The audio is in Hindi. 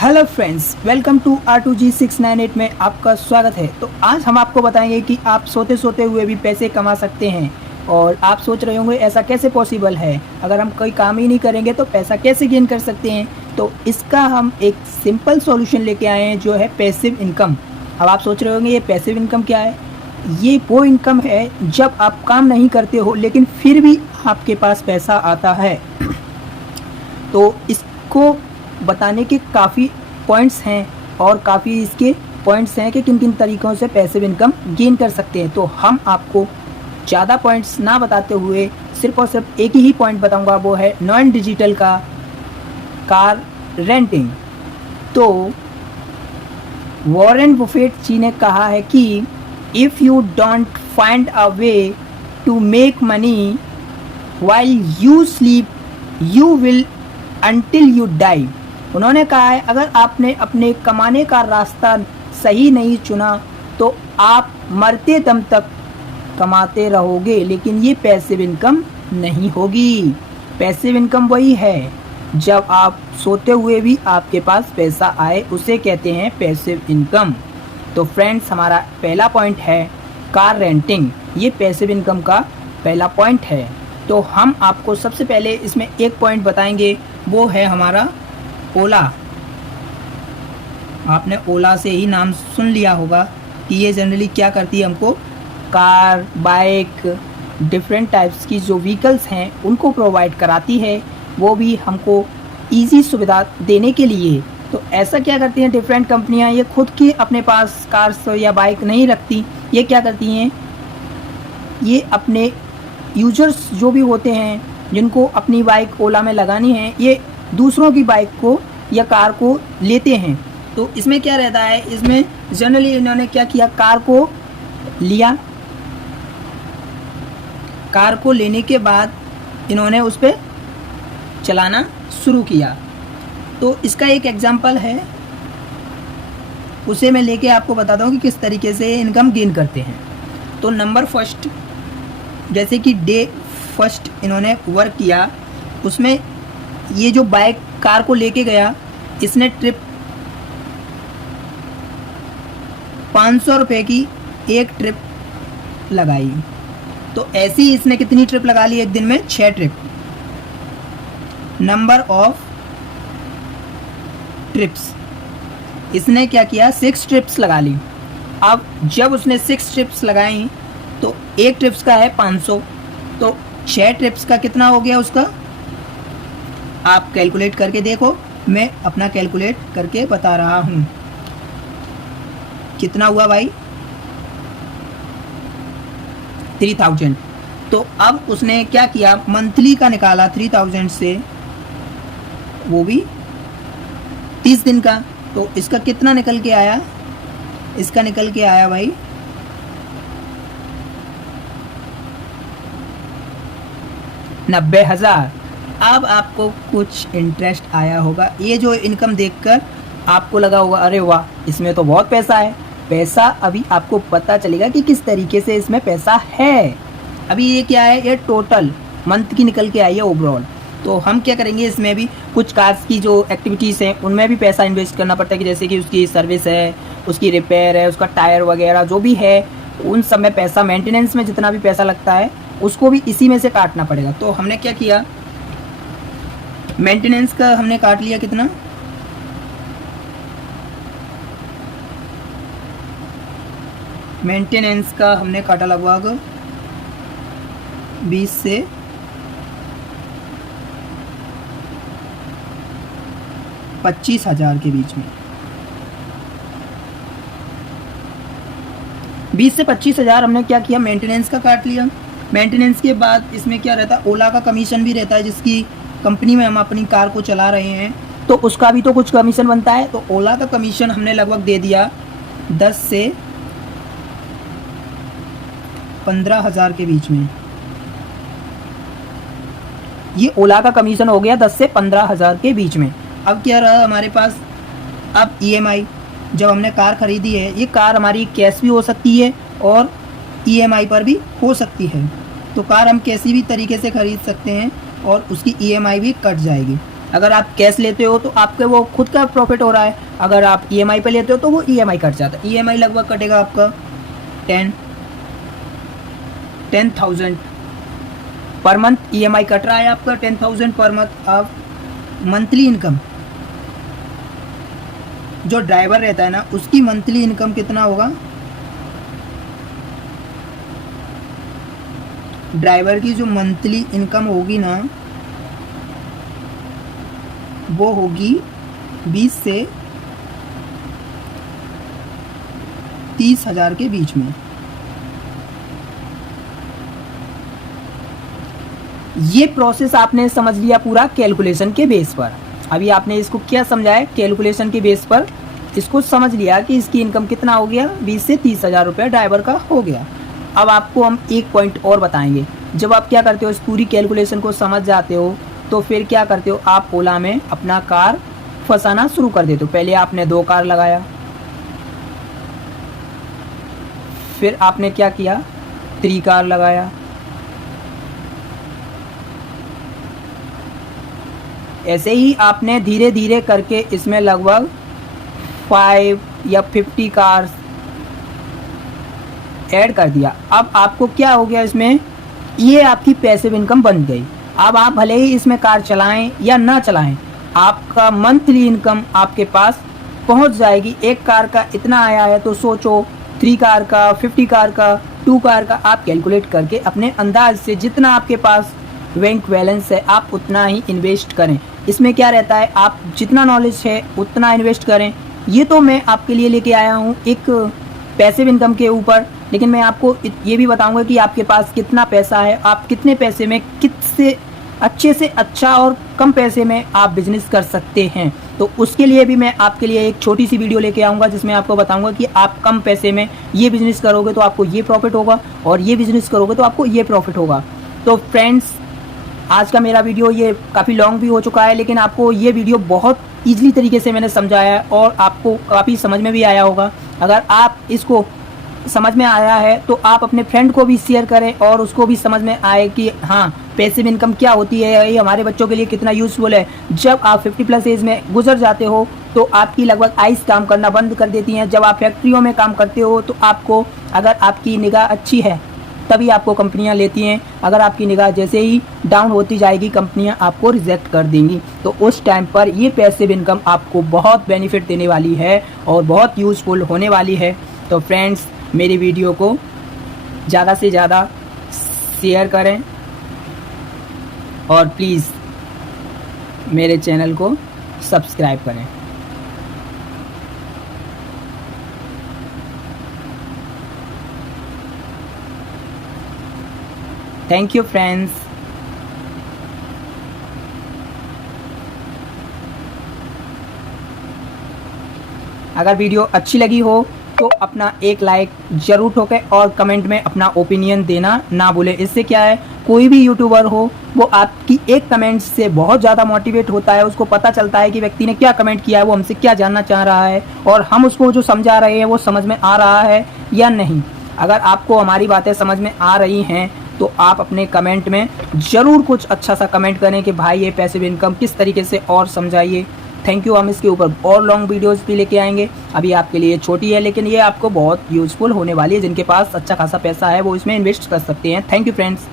Hello friends, welcome to R2G698 में आपका स्वागत है। तो आज हम आपको बताएंगे कि आप सोते सोते हुए भी पैसे कमा सकते हैं। और आप सोच रहे होंगे ऐसा कैसे पॉसिबल है, अगर हम कोई काम ही नहीं करेंगे तो पैसा कैसे गेन कर सकते हैं। तो इसका हम एक सिंपल सॉल्यूशन लेके आए हैं जो है पैसिव इनकम। अब आप सोच रहे होंगे ये पैसिव इनकम क्या है। ये वो इनकम है जब आप काम नहीं करते हो लेकिन फिर भी आपके पास पैसा आता है। तो इसको बताने के काफ़ी पॉइंट्स हैं और काफ़ी इसके पॉइंट्स हैं कि किन किन तरीक़ों से पैसिव इनकम गेन कर सकते हैं। तो हम आपको ज़्यादा पॉइंट्स ना बताते हुए सिर्फ और सिर्फ एक ही पॉइंट बताऊंगा, वो है नॉन डिजिटल का कार रेंटिंग। तो वॉरेन बफेट जी ने कहा है कि if you don't find a way to make money while you sleep you will until you die. उन्होंने कहा है अगर आपने अपने कमाने का रास्ता सही नहीं चुना तो आप मरते दम तक कमाते रहोगे, लेकिन ये पैसिव इनकम नहीं होगी। पैसिव इनकम वही है जब आप सोते हुए भी आपके पास पैसा आए, उसे कहते हैं पैसिव इनकम। तो फ्रेंड्स, हमारा पहला पॉइंट है कार रेंटिंग। ये पैसिव इनकम का पहला पॉइंट है। तो हम आपको सबसे पहले इसमें एक पॉइंट बताएंगे, वो है हमारा ओला। आपने ओला से ही नाम सुन लिया होगा कि ये जनरली क्या करती है, हमको कार, बाइक, डिफरेंट टाइप्स की जो व्हीकल्स हैं उनको प्रोवाइड कराती है, वो भी हमको इजी सुविधा देने के लिए। तो ऐसा क्या करती हैं डिफरेंट कंपनियां, ये खुद की अपने पास कार्स या बाइक नहीं रखती। ये क्या करती हैं, ये अपने यूजर्स जो भी होते हैं जिनको अपनी बाइक ओला में लगानी है, ये दूसरों की बाइक को या कार को लेते हैं। तो इसमें क्या रहता है, इसमें जनरली इन्होंने क्या किया, कार को लिया, कार को लेने के बाद इन्होंने उस पर चलाना शुरू किया। तो इसका एक एग्जांपल है, उसे मैं लेके आपको बताता हूँ कि किस तरीके से इनकम गेन करते हैं। तो नंबर फर्स्ट, जैसे कि डे फर्स्ट इन्होंने वर्क किया, उसमें ये जो बाइक कार को लेके गया, इसने ट्रिप 500 रुपये की एक ट्रिप लगाई। तो ऐसी इसने कितनी ट्रिप लगा ली एक दिन में, 6 ट्रिप। नंबर ऑफ ट्रिप्स, इसने क्या किया, 6 ट्रिप्स लगा ली। अब जब उसने 6 ट्रिप्स लगाई तो एक ट्रिप्स का है 500, तो 6 ट्रिप्स का कितना हो गया उसका, आप कैलकुलेट करके देखो। मैं अपना कैलकुलेट करके बता रहा हूँ, कितना हुआ भाई, 3000। तो अब उसने क्या किया, मंथली का निकाला 3000 से, वो भी 30 दिन का। तो इसका कितना निकल के आया, इसका निकल के आया भाई 90,000। अब आपको कुछ इंटरेस्ट आया होगा, ये जो इनकम देखकर आपको लगा होगा अरे वाह, इसमें तो बहुत पैसा है। पैसा अभी आपको पता चलेगा कि किस तरीके से इसमें पैसा है। अभी ये क्या है, ये टोटल मंथ की निकल के आई है ओवरऑल। तो हम क्या करेंगे, इसमें भी कुछ कार्स की जो एक्टिविटीज़ हैं उनमें भी पैसा इन्वेस्ट करना पड़ता है, कि जैसे कि उसकी सर्विस है, उसकी रिपेयर है, उसका टायर वगैरह जो भी है, उन सब में पैसा, मेंटेनेंस में जितना भी पैसा लगता है उसको भी इसी में से काटना पड़ेगा। तो हमने क्या किया, मेंटेनेंस का हमने काट लिया, कितना, मेंटेनेंस का हमने काटा लगभग 20 से 25,000 के बीच में। 20 से 25,000 हमने क्या किया, मेंटेनेंस का काट लिया। मेंटेनेंस के बाद इसमें क्या रहता है, ओला का कमीशन भी रहता है, जिसकी कंपनी में हम अपनी कार को चला रहे हैं तो उसका भी तो कुछ कमीशन बनता है। तो ओला का कमीशन हमने लगभग दे दिया 10 से 15,000 के बीच में। ये ओला का कमीशन हो गया 10 से 15,000 के बीच में। अब क्या रहा हमारे पास, अब EMI, जब हमने कार खरीदी है, ये कार हमारी कैश भी हो सकती है और EMI पर भी हो सकती है। तो कार हम कैसी भी तरीके से खरीद सकते हैं और उसकी EMI भी कट जाएगी। अगर आप कैश लेते हो तो आपके वो खुद का प्रॉफिट हो रहा है, अगर आप ईएमआई पे लेते हो तो वो ईएमआई कट जाता है। ईएमआई लगभग कटेगा आपका 10,000 पर मंथ ईएमआई कट रहा है आपका 10,000 पर मंथ। आप मंथली इनकम, जो ड्राइवर रहता है ना उसकी मंथली इनकम कितना होगा, ड्राइवर की जो मंथली इनकम होगी ना वो होगी 20 से 30,000 के बीच में। ये प्रोसेस आपने समझ लिया पूरा कैलकुलेशन के बेस पर। अभी आपने इसको क्या समझा है, कैलकुलेशन के बेस पर इसको समझ लिया कि इसकी इनकम कितना हो गया, 20 से 30,000 रुपये ड्राइवर का हो गया। अब आपको हम एक पॉइंट और बताएंगे। जब आप क्या करते हो, इस पूरी कैलकुलेशन को समझ जाते हो तो फिर क्या करते हो, आप ओला में अपना कार फंसाना शुरू कर देते हो। पहले आपने 2 कार लगाया, फिर आपने क्या किया, 3 कार लगाया, ऐसे ही आपने धीरे धीरे करके इसमें लगभग 5 या 50 कार्स ऐड कर दिया। अब आपको क्या हो गया, इसमें ये आपकी पैसिव इनकम बन गई। अब आप भले ही इसमें कार चलाएं या ना चलाएं, आपका मंथली इनकम आपके पास पहुंच जाएगी। एक कार का इतना आया है तो सोचो 3 कार का, 50 कार का, 2 कार का, आप कैलकुलेट करके अपने अंदाज से जितना आपके पास बैंक बैलेंस है आप उतना ही इन्वेस्ट करें। इसमें क्या रहता है, आप जितना नॉलेज है उतना इन्वेस्ट करें। ये तो मैं आपके लिए लेके आया हूँ एक पैसिव इनकम के ऊपर, लेकिन मैं आपको ये भी बताऊंगा कि आपके पास कितना पैसा है, आप कितने पैसे में कितने अच्छे से अच्छा और कम पैसे में आप बिजनेस कर सकते हैं। तो उसके लिए भी मैं आपके लिए एक छोटी सी वीडियो लेके आऊँगा जिसमें आपको बताऊँगा कि आप कम पैसे में ये बिज़नेस करोगे तो आपको ये प्रॉफिट होगा और ये बिज़नेस करोगे तो आपको ये प्रॉफिट होगा। तो फ्रेंड्स, आज का मेरा वीडियो ये काफ़ी लॉन्ग भी हो चुका है, लेकिन आपको ये वीडियो बहुत ईजिली तरीके से मैंने समझाया है और आपको काफ़ी समझ में भी आया होगा। अगर आप इसको समझ में आया है तो आप अपने फ्रेंड को भी शेयर करें और उसको भी समझ में आए कि हाँ पैसिव इनकम क्या होती है, ये हमारे बच्चों के लिए कितना यूज़फुल है। जब आप 50+ एज में गुजर जाते हो तो आपकी लगभग आइज़ काम करना बंद कर देती हैं। जब आप फैक्ट्रियों में काम करते हो तो आपको, अगर आपकी निगाह अच्छी है तभी आपको कंपनियां लेती हैं, अगर आपकी निगाह जैसे ही डाउन होती जाएगी कंपनियां आपको रिजेक्ट कर देंगी। तो उस टाइम पर ये पैसिव इनकम आपको बहुत बेनिफिट देने वाली है और बहुत यूज़फुल होने वाली है। तो फ्रेंड्स, मेरी वीडियो को ज़्यादा से ज़्यादा शेयर करें और प्लीज़ मेरे चैनल को सब्सक्राइब करें। Thank you friends. अगर वीडियो अच्छी लगी हो तो अपना एक लाइक जरूर ठोके और कमेंट में अपना ओपिनियन देना ना भूलें। इससे क्या है, कोई भी यूट्यूबर हो वो आपकी एक कमेंट से बहुत ज़्यादा मोटिवेट होता है, उसको पता चलता है कि व्यक्ति ने क्या कमेंट किया है, वो हमसे क्या जानना चाह रहा है और हम उसको जो समझा रहे हैं वो समझ में आ रहा है या नहीं। अगर आपको हमारी बातें समझ में आ रही हैं तो आप अपने कमेंट में ज़रूर कुछ अच्छा सा कमेंट करें कि भाई ये पैसिव इनकम किस तरीके से और समझाइए। Thank you. हम इसके ऊपर और लॉन्ग वीडियोस भी लेके आएंगे। अभी आपके लिए छोटी है लेकिन ये आपको बहुत यूज़फुल होने वाली है। जिनके पास अच्छा खासा पैसा है वो इसमें इन्वेस्ट कर सकते हैं। Thank you friends.